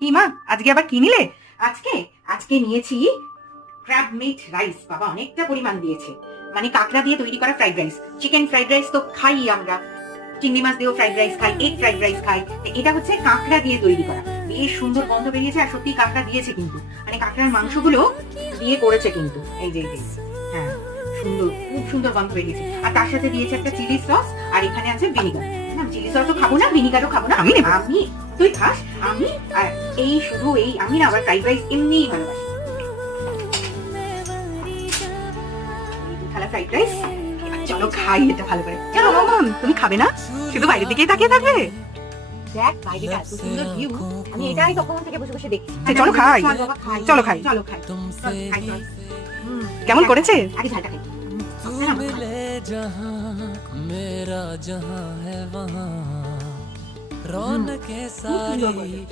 কি মা আজকে আবার কি নিলে? আজকে? আজকে নিয়েছি ক্র্যাব মিট রাইস বাবা অনেকটা পরিমাণ দিয়েছে। মানে কাঁকড়া দিয়ে তৈরি করা fried rice chicken fried rice তো খাই আমরা। চিংড়ি মাছ দিয়েও ফ্রাইড রাইস খাই এগ ফ্রাইড রাইস খাই। এটা হচ্ছে কাঁকড়া দিয়ে তৈরি করা। বেশ সুন্দর গন্ধ বেরিয়েছে আর সত্যি কাঁকড়া দিয়েছে কিন্তু। মানে কাঁকড়ার মাংসগুলো দিয়ে করেছে কিন্তু। এই যে হ্যাঁ সুন্দর খুব সুন্দর গন্ধ বেরিয়েছে। আর তার সাথে দিয়েছে একটা চিলি সস আর এখানে আছে ভিনিগার না চিলি তো খাব না ভিনিগারও খাব না আমি আমি তুই খাস? আমি আর এই শুধু এই আমি না আবার ফ্রাইড রাইস এমনিই ভালোবাসি এই দু থালা ফ্রাইড রাইস চলো খাই এটা ভালো করে চলো মামন তুমি খাবে না শুধু বাইরের দিকেই তাকিয়ে থাকবে দেখ বাইরেটা এত সুন্দর ভিউ আমি এটাই তখন থেকে বসে বসে দেখছি চলো খাই চলো খাই চলো খাই চলো খাই চল। হুম, কেমন করেছে আগে ঝালটা খাই হুম, तू না, না, ভালো। मिले जहाँ मेरा जहाँ है वहाँ રોનકે સારી.